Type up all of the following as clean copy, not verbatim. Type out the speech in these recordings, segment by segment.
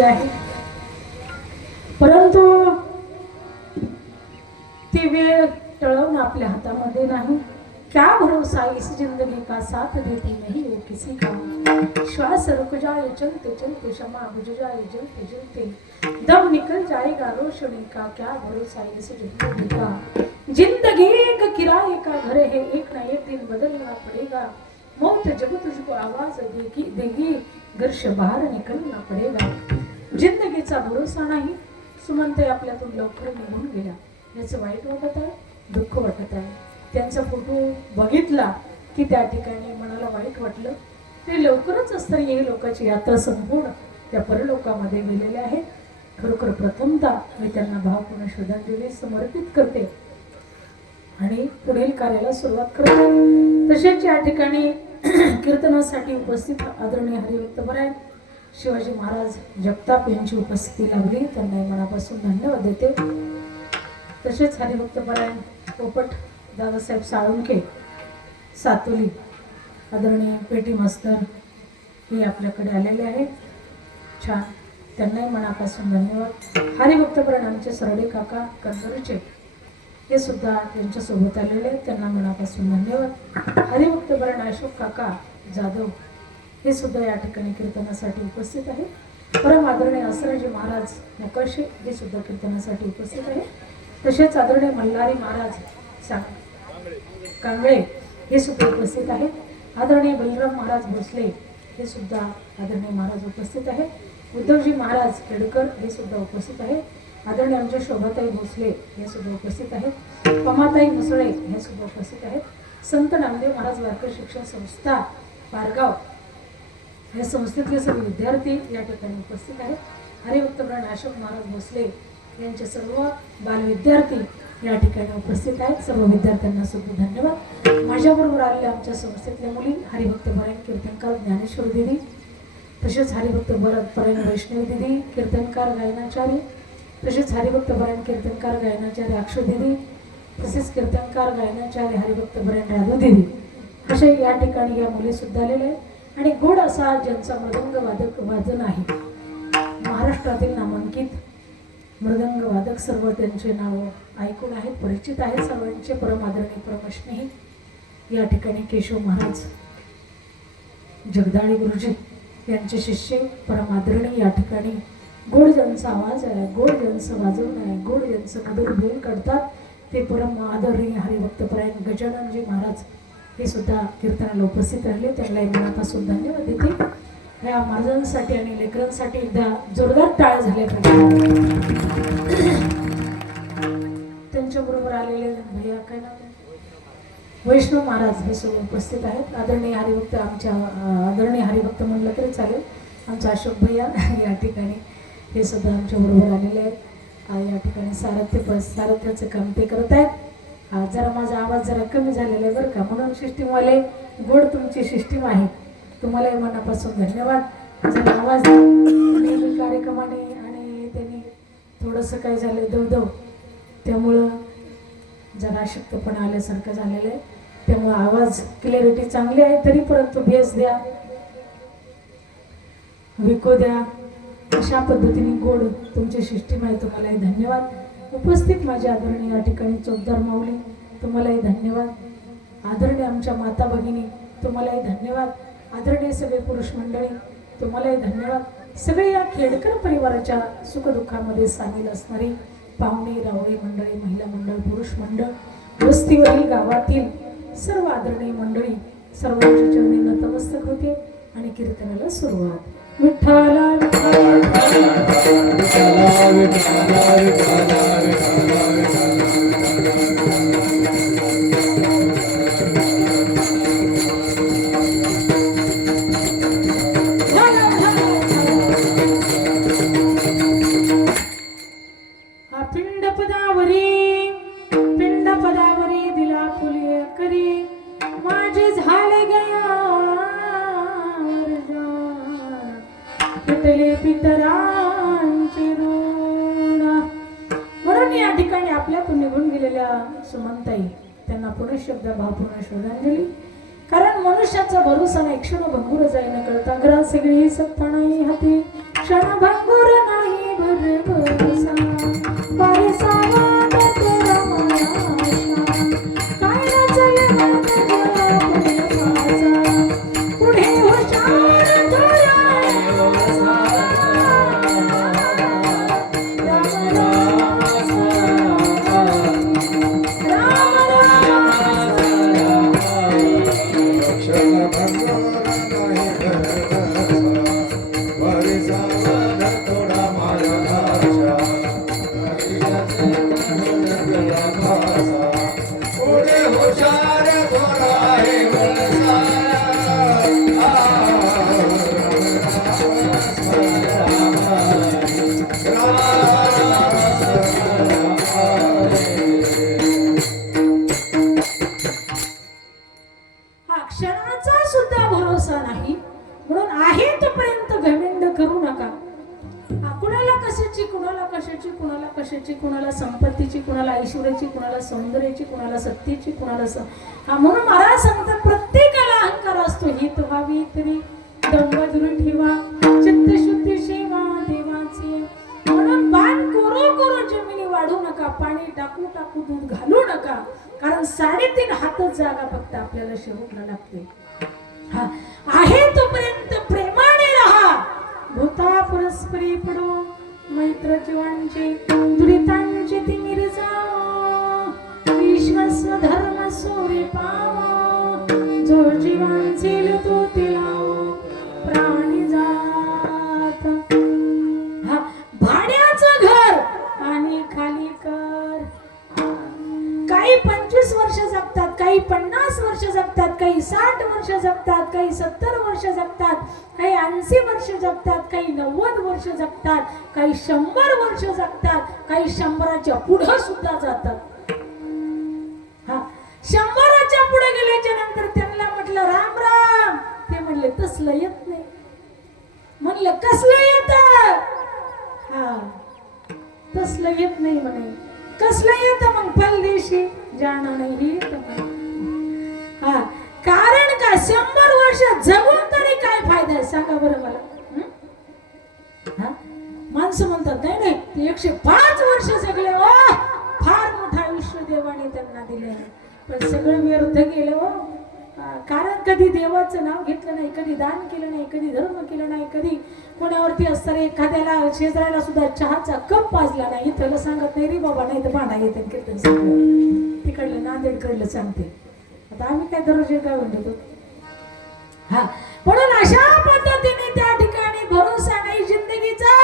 आहे, परंतु ती वेळ टळवणं आपल्या हातामध्ये नाही. क्या भरोसा इस जिंदगी का साथ देती नहीं वो किसी का. श्वास रुक जाए चलते चलते, क्षमा बुझ जाए जलते जलते, दम निकल जाएगा रोशनी का. क्या भरोसा इस जिंदगी का. जिंदगी एक किराए का घर है, एक ना एक दिन बदलना पड़ेगा. मौत जब तुझको आवाज देगी, घर से बाहर निकलना पड़ेगा. जिंदगीचा भरोसा नाही. सुमनताई आपल्यातून लवकर निघून गेल्या. याचं वाईट वाटत आहे, दुःख वाटत आहे. त्यांचा फोटो बघितला की त्या ठिकाणी मनाला वाईट वाटलं. ते लवकरच असताना हे लोकांची यात्रा संपूर्ण त्या परलोकामध्ये गेलेले आहेत. खरोखर प्रथमतः मी त्यांना भावपूर्ण श्रद्धांजली समर्पित करते आणि पुढील कार्याला सुरुवात करते. तसेच या ठिकाणी कीर्तनासाठी उपस्थित आदरणीय हरिभक्तपरायण शिवाजी महाराज जगताप यांची उपस्थिती लाभली. त्यांना मनापासून धन्यवाद देते. तसेच हरिभक्तपरायण पोपट दादासाहेब साळुंखे सातोली आदरणीय पेटी मास्तर हे आपल्याकडे आलेले आहेत. छान, त्यांनाही मनापासून धन्यवाद. हरिभक्तपरायण आमचे सरडे काका कंदरचे हे सुद्धा त्यांच्यासोबत आलेले आहेत. त्यांना मनापासून धन्यवाद. हरिभक्तपरायण अशोक काका जाधव हे सुद्धा या ठिकाणी कीर्तनासाठी उपस्थित आहेत. परम आदरणीय असराजी महाराज मोकाशे हे सुद्धा कीर्तनासाठी उपस्थित आहेत. तसेच आदरणीय मल्हारी महाराज कांगळे हे सुद्धा उपस्थित आहेत. आदरणीय बलराम महाराज भोसले हे सुद्धा आदरणीय महाराज उपस्थित आहेत. उद्धवजी महाराज केडकर हे सुद्धा उपस्थित आहेत. आदरणीय आमच्या शोभाताई भोसले हे सुद्धा उपस्थित आहेत. पमाताई मुसळे हे सुद्धा उपस्थित आहेत. संत नामदेव महाराज वारकरी शिक्षण संस्था पारगाव या संस्थेतले सर्व विद्यार्थी या ठिकाणी उपस्थित आहेत. हरिभक्तपरायण अशोक महाराज भोसले यांचे सर्व बालविद्यार्थी या ठिकाणी उपस्थित आहेत. सर्व विद्यार्थ्यांना सुद्धा धन्यवाद. माझ्याबरोबर आलेल्या आमच्या संस्थेतल्या मुली हरिभक्तपरायण कीर्तनकार ज्ञानेश्वर दिदी, तसेच हरिभक्तपरायण वैष्णवी दिदी कीर्तनकार गायनाचार्य, तसेच हरिभक्तपरायण कीर्तनकार गायनाचार्य अक्षय दिदी, तसेच कीर्तनकार गायनाचार्य हरिभक्तपरायण राधू दिदी अशा या ठिकाणी या मुली सुद्धा आलेल्या आहेत. आणि गोड असा ज्यांचा मृदंग वादन आहे, महाराष्ट्रातील नामांकित मृदंग वादक सर्व त्यांचे नाव ऐकून आहेत, परिचित आहेत सर्वांचे. परम आदरणीय परमस्नेही या ठिकाणी केशव महाराज जगदाळे गुरुजी यांचे शिष्य परम आदरणीय या ठिकाणी गोड ज्यांचा आवाज आहे, गोड ज्यांचं वाजवणं आहे, गोड ज्यांचं मधुर बोल काढतात ते परम आदरणीय हरिभक्तपरायण गजाननजी महाराज हे सुद्धा कीर्तनाला उपस्थित राहिले. त्यांना मनापासून धन्यवाद देते. या महाराजांसाठी आणि लेकरांसाठी एकदा जोरदार टाळ्या झाल्या पाहिजे. त्यांच्याबरोबर आलेले भैया काय नाव वैष्णव महाराज हे सर्व उपस्थित आहेत. आदरणीय हरिभक्त आमच्या आदरणीय हरिभक्त म्हणलं तरी चालेल. आमचा अशोक भैया या ठिकाणी हे सुद्धा आमच्याबरोबर आलेले आहेत. या ठिकाणी सारथ्याचं काम ते करत आहेत. जरा माझा आवाज जरा कमी झालेला आहे बरं का, म्हणून सिस्टीमवाले गोड तुमची सिस्टीम आहे. तुम्हालाही मनापासून धन्यवाद. जरा आवाज कार्यक्रमाने आणि त्यांनी थोडंसं काय झालं दवदव, त्यामुळं जरा अशक्तपणा आल्यासारखं झालेलं आहे. त्यामुळं आवाज क्लॅरिटी चांगली आहे तरी परंतु बेस द्या, विको द्या, अशा पद्धतीने गोड तुमची सिस्टीम आहे. तुम्हालाही धन्यवाद. उपस्थित माझे आदरणीय या ठिकाणी चौकदार माऊली तुम्हालाही धन्यवाद. आदरणीय आमच्या माता भगिनी तुम्हालाही धन्यवाद. आदरणीय सगळे पुरुष मंडळी तुम्हालाही धन्यवाद. सगळे या खेडकर परिवाराच्या सुखदुःखामध्ये सामील असणारी पाहुणे रावळे मंडळी, महिला मंडळ, पुरुष मंडळ, वस्तीवरील गावातील सर्व आदरणीय मंडळी सर्वांच्या चरणी नतमस्तक होते आणि कीर्तनाला सुरुवात. विठ्ठला पिंडपदावरी दिला फुले करी माझे झाले गया पितरांचे ऋण. म्हणून या ठिकाणी आपल्यातून निघून गेलेल्या सुमनताई त्यांना पुनःशब्द भावपूर्ण श्रद्धांजली. कारण मनुष्याचा भरोसा नाही, क्षण भंगुर जाई न कळता. ग्रा सगळी सत्ता नाही हाती, क्षण भंगुर कशाची, कुणाला कशाची, कुणाला कशाची, कुणाला संपत्तीची, कुणाला ऐश्वर्याची, कुणाला सौंदर्याची, कुणाला सत्तेची, कुणाला म्हणून महाराज सांगतात प्रत्येकाला अहंकार असतो. हित व्हावी तरी दंभ दूर ठेवा, चित्तशुद्धी सेवा देवाची. म्हणून बाण कोरो कोरो जमिनी वाढू नका, पाणी टाकू टाकू दूध घालू नका, कारण 3.5 हातच जागा फक्त आपल्याला शेवटला लागते. हा आहे तोपर्यंत प्रेमाने राहा. भूता परस्परी पडो मैत्र जीवांचे, दुरितांचे तिमिर जाओ, विश्वास धर्म सोरे पावो, जो जीवांचे तो तिलाओ प्राणी जात. हा भाड्याचं घर आणि खाली कर. काही 25 वर्ष जगतात, काही 50 वर्ष जगतात, काही 60 वर्ष जगतात, काही 70 वर्ष जगतात, काही 80 वर्ष जगतात, काही 90 वर्ष जगतात, काही 100 वर्ष जगतात, काही 100च्या पुढे सुद्धा जातात. हा 100च्या पुढे गेल्याच्या नंतर त्यांना म्हटलं राम राम. ते म्हणले तसलं येत नाही. म्हणलं कसलं येत? हा तसलं येत नाही म्हणे. कसलं येत मग? परदेशी जाणं नाही येत. हा कारण का 100 वर्ष जगून तरी काय फायदा आहे सांगा बरं मला. हा माणसं म्हणतात नाही नाही ते 105 वर्ष जगले, ओ फार मोठं आयुष्य देवाने त्यांना दिले, पण सगळं व्यर्थ गेलं. हो कारण कधी देवाचं नाव घेतलं नाही, कधी दान केलं नाही, कधी धर्म केलं नाही, कधी कोणावरती असताना एखाद्याला शेजाऱ्याला सुद्धा चहाचा कप पाजला नाही. इथलं सांगत नाही रे बाबा, नाही तर भांडा येते कीर्तन सांगलं. तिकडलं नांदेडकडलं सांगते. आता आम्ही काय दररोज गावून देतो. हा म्हणून अशा पद्धतीने त्या ठिकाणी भरोसा नाही जिंदगीचा,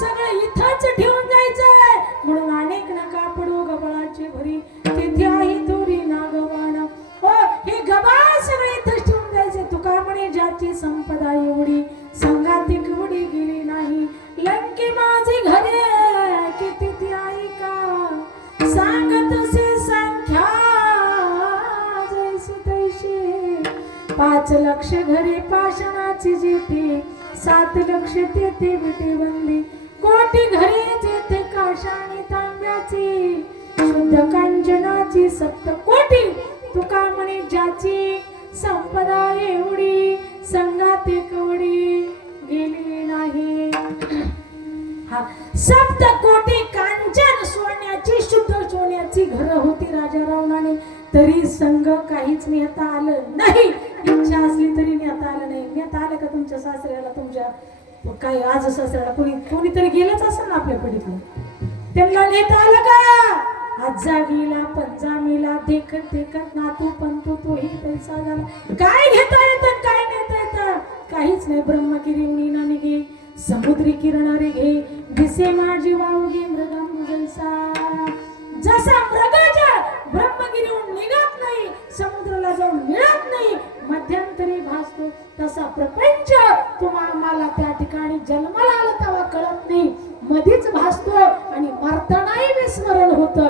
सगळं इथंच ठेवून जायचंय. म्हणून अनेक नका पडू गबाळाची भरी, तिथे आहे थोडी नागवान. हो हे गबाळ सगळे इथंच ठेवून जायचे. तुका म्हणे ज्याची संपदा एवढी, संगाती केवढी गेली नाही. लंके माझे घरे किती ती आई का, सांगत से संख्या जैसे तैसे. 5 लक्ष घरे पाषाणाची जेथे, 7 लक्ष तेथे विटे बंदी. कोटी घरे जेथे काशाने तांब्याची, शुद्ध कांचनाची 7 कोटी. तुका म्हणे ज्याची संपदा एवढी, संगाती केवढी गेली नाही. हा 7 कोटी कांचन सोन्याची, शुद्ध सोन्याची घरं होती राजा रावणाने, तरी संघ काहीच नेता आलं नाही. इच्छा असली तरी नेता आलं नाही. नेता आलं का तुमच्या सासऱ्याला, तुमच्या काय आज सासऱ्याला कोणीतरी गेलंच असेल ना आपल्या पिढीतून, त्यांना नेता आलं का? आजा गेला पंजा मेला, देखत देखत नातू पंतू तोही पैसा झाला. काय घेता येतं काय नेता येतं? काहीच नाही. ब्रह्मगिरी उडीना निघे, समुद्री किरणारे घे, दिसे माझी वावगे मृगांग जैसा. जसा मृगाच्या ब्रह्मगिरीहून निघत नाही, समुद्राला जाऊन मिळत नाही, मध्यंतरी भासतो, तसा प्रपंच तुम्हाला त्या ठिकाणी जन्माला आला तेव्हा कळत नाही, मधीच भासतो आणि मरतानाही विस्मरण होतं.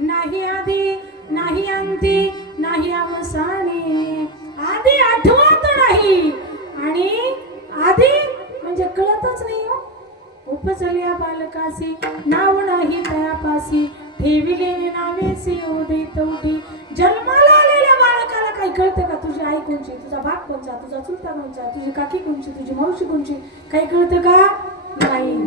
नाही आधी नाही अंती नाही अवसानी. आधी आठवत नाही आणि आधी म्हणजे कळतच नाही. उपजल्या बालकासी नाव नाही तयापासी, ठेविले नावेसी ओदे तवटी. जन्माला आलेल्या बालकाला काही कळतं का? तुझी आई कोणची, तुझा बाप कोणचा, तुझा चुलता कोणचा, तुझी काकी कोणची, तुझी मावशी कोणची, काही कळतं का? नाही.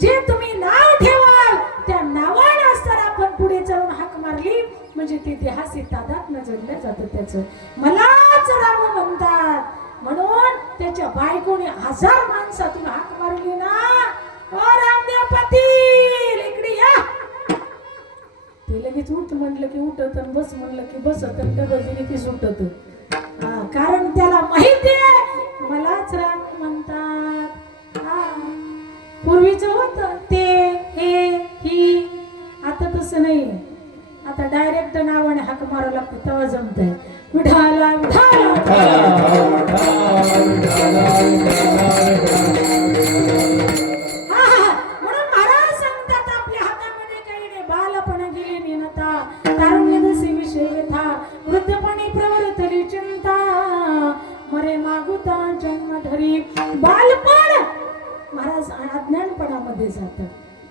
जे तुम्ही नाव ठेवाल त्या नावाने असताना आपण पुढे चालून हाक मारली म्हणजे ते देहासी तादात न जोडलं जातं. त्याचं मलाच राम म्हणतात. म्हणून त्याच्या बायकोने 1000 माणसातून हाक मारली ना, ओ रामदेव पाटील इकडे या, ते लगेच उठ म्हणलं की उठत आणि बस म्हणलं की बसत आणि डबल दिली की सुटत. कारण त्याला माहिती आहे मलाच राम म्हणतात. पूर्वीच होत ते हे ही, आता तसं नाही. आता डायरेक्ट नावाने हाक मारावं लागतं तेव्हा जमतंय. विठाला म्हणून महाराज सांगतात आपल्या हातामध्ये काही नाही. बालपण गेले निनता, तारुण्य दसे विषय व्यथा, वृद्धपणी प्रवर्तली चिंता, मरे मागुता जन्म धरी. बालपण महाराज अज्ञानपणामध्ये जातं,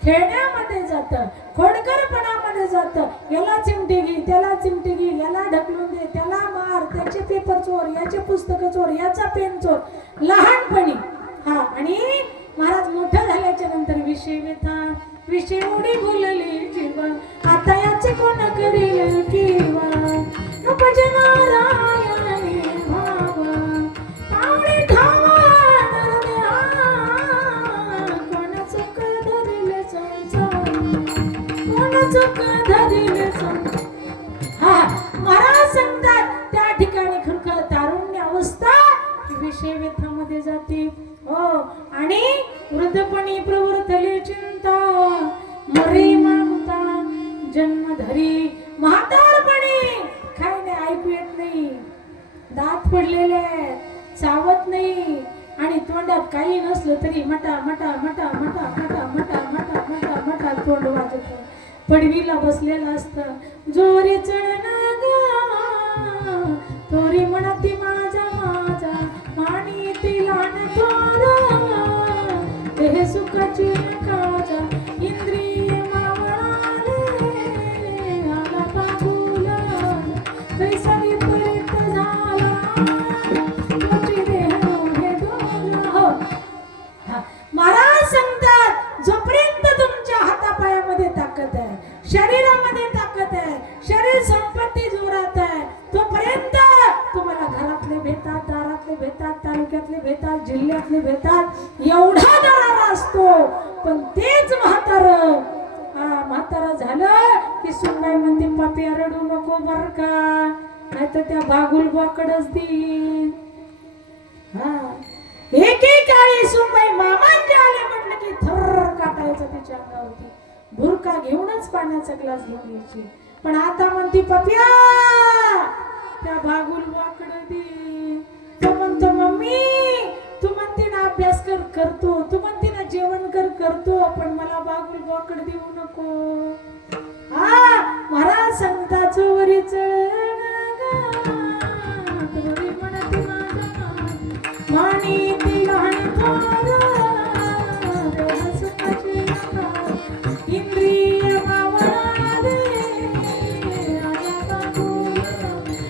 खेळण्यामध्ये जातं, खोडकरपणामध्ये जातं. याला चिमटी घे, त्याला चिमटी घे, याला ढकलून दे, त्याला मार, त्याचे पेपर चोर, याचे पुस्तक चोर, याचा पेन चोर, लहानपणी. आणि महाराज मोठं झाल्याच्या नंतर विषय व्यथा, विषय उडी बोलले जीवन, आता याचे कोण करील किंवा उपज नारायणी भाव पावणे ठावा नरदेहा, कोण चुक धरिले संसार, कोण चुक धरिले संसार. महाराज सांगतात त्या ठिकाणी खरखर तारुण्य अवस्था विषय व्यथामध्ये जाते. आणि वृद्धपणी प्रवर्तले चिंता, मरे मागता जन्म धरी. म्हातारपणी काही नाही, ऐकू येत नाही, दात पडलेले, चावत नाही, आणि तोंडात काही नसलं तरी मटा मटा मटा मटा मटा मटा मटा मटा मटा तोंड वाजत. पडवीला बसलेला असतं. जोरी चढना ग तोरी म्हणती माझा माझा, माणी ती लहान थोर, देह सुखाची काजा, इंद्रिय मावळाले, आला पागुला, कैसा विपरीत झाला, तुझी देह हे डोला. महाराज सांगतात जोपर्यंत तुमच्या हातापायामध्ये ताकद आहे, शरीरामध्ये ताकद आहे, शरीर संपत्ती जोरात आहे, तोपर्यंत तुम्हाला घरातले भेटतात, दारातले भेटतात, तालुक्यातले भेटतात, जिल्ह्यातले भेटतात. एवढा दरारा असतो. पण तेच म्हातारा झालं की सुनबाई म्हणते पापिया रडू नको बर का, नाहीतर त्या बागुल बाकडच देईल. एकेकाळी सुनबाई मामांचे आले म्हटलं की थर काटायचं तिच्या अंगावरती, भुरका घेऊनच पाण्याचा ग्लास घेऊन यायची. पण आता म्हणती पप्या त्या बागुल वाकड दे. तो म्हणतो मम्मी तू म्हणते ना अभ्यास करतो, तू म्हणते ना जेवण करतो, पण मला बागुल वाकड देऊ नको. महाराज सांगता चोरी म्हणते माणी ती लहान थोर, इंद्रिय मावळाले,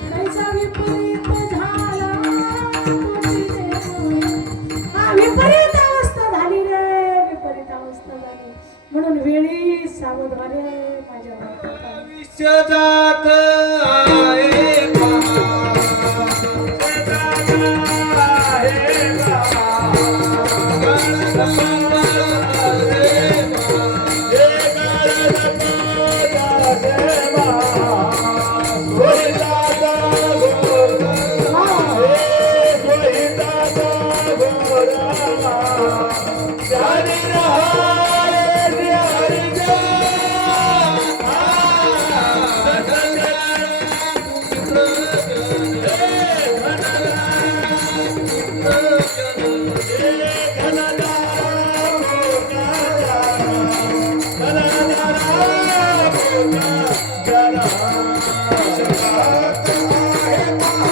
कैसा विपरीत झाला, विपरीत अवस्था झाली रे, विपरीत अवस्था झाली. म्हणून वेळी सावध व्हा रे माझ्या विश्वजात